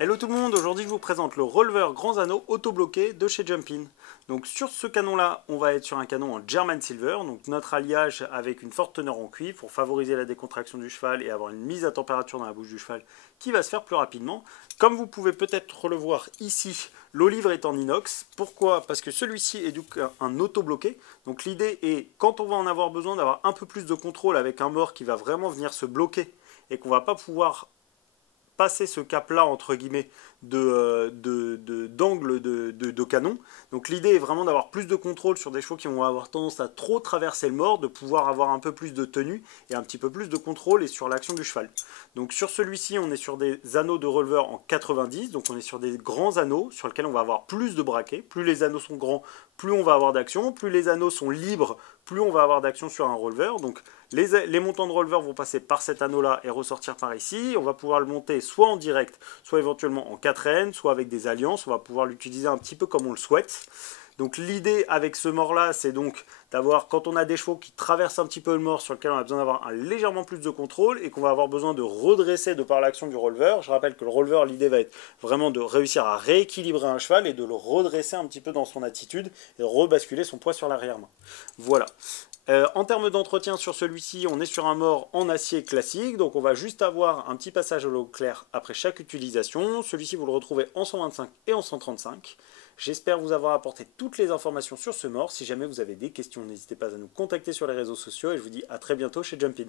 Hello tout le monde, aujourd'hui je vous présente le releveur grands anneaux auto-bloqué de chez Jumpin. Donc sur ce canon là, on va être sur un canon en German Silver, donc notre alliage avec une forte teneur en cuivre pour favoriser la décontraction du cheval et avoir une mise à température dans la bouche du cheval qui va se faire plus rapidement. Comme vous pouvez peut-être le voir ici, l'olive est en inox. Pourquoi? Parce que celui-ci est donc un auto-bloqué. Donc l'idée est, quand on va en avoir besoin, d'avoir un peu plus de contrôle avec un mors qui va vraiment venir se bloquer et qu'on ne va pas pouvoir passer ce cap-là, entre guillemets, d'angle de canon. Donc l'idée est vraiment d'avoir plus de contrôle sur des chevaux qui vont avoir tendance à trop traverser le mors, de pouvoir avoir un peu plus de tenue et un petit peu plus de contrôle et sur l'action du cheval. Donc sur celui-ci, on est sur des anneaux de releveur en 90, donc on est sur des grands anneaux sur lesquels on va avoir plus de braquets. Plus les anneaux sont grands, plus on va avoir d'action. Plus les anneaux sont libres, plus on va avoir d'action sur un releveur. Donc les montants de releveur vont passer par cet anneau-là et ressortir par ici. On va pouvoir le monter soit en direct, soit éventuellement en 4N, soit avec des alliances. On va pouvoir l'utiliser un petit peu comme on le souhaite. Donc l'idée avec ce mors-là, c'est donc d'avoir, quand on a des chevaux qui traversent un petit peu le mors, sur lequel on a besoin d'avoir légèrement plus de contrôle et qu'on va avoir besoin de redresser de par l'action du releveur. Je rappelle que le releveur, l'idée va être vraiment de réussir à rééquilibrer un cheval et de le redresser un petit peu dans son attitude et rebasculer son poids sur l'arrière-main. Voilà. En termes d'entretien sur celui-ci, on est sur un mors en acier classique, donc on va juste avoir un petit passage à l'eau claire après chaque utilisation. Celui-ci, vous le retrouvez en 125 et en 135. J'espère vous avoir apporté toutes les informations sur ce mors. Si jamais vous avez des questions, n'hésitez pas à nous contacter sur les réseaux sociaux et je vous dis à très bientôt chez Jumpin.